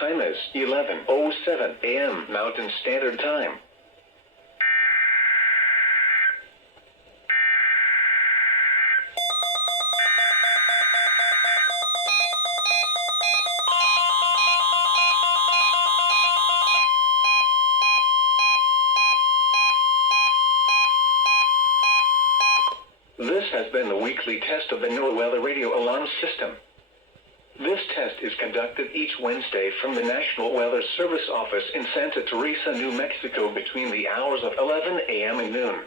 time is 11:07 a.m. Mountain Standard Time. This has been the weekly test of the NOAA Weather Radio Alarm System. This test is conducted each Wednesday from the National Weather Service office in Santa Teresa, New Mexico between the hours of 11 a.m. and noon.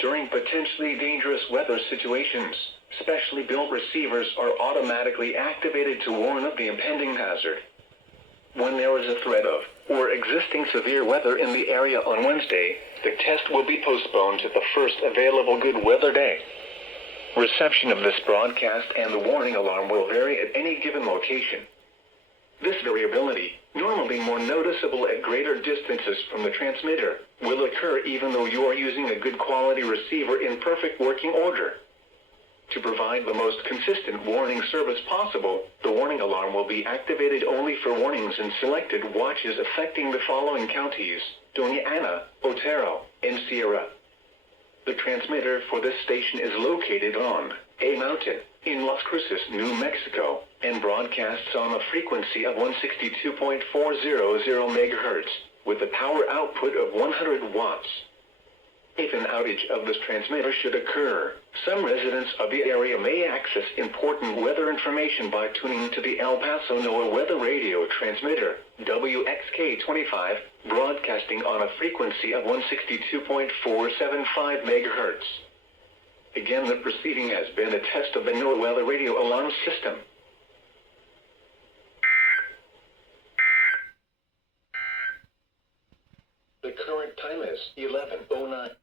During potentially dangerous weather situations, specially built receivers are automatically activated to warn of the impending hazard. When there is a threat of or existing severe weather in the area on Wednesday, the test will be postponed to the first available good weather day. Reception of this broadcast and the warning alarm will vary at any given location. This variability, normally more noticeable at greater distances from the transmitter, will occur even though you are using a good quality receiver in perfect working order. To provide the most consistent warning service possible, the warning alarm will be activated only for warnings in selected watches affecting the following counties: Doña Ana, Otero, and Sierra. The transmitter for this station is located on a mountain in Las Cruces, New Mexico, and broadcasts on a frequency of 162.400 MHz, with a power output of 100 watts. If an outage of this transmitter should occur, some residents of the area may access important weather information by tuning to the El Paso NOAA Weather Radio transmitter, WXK25, broadcasting on a frequency of 162.475 MHz. Again, the proceeding has been a test of the NOAA Weather Radio Alarm System. The current time is 11:09.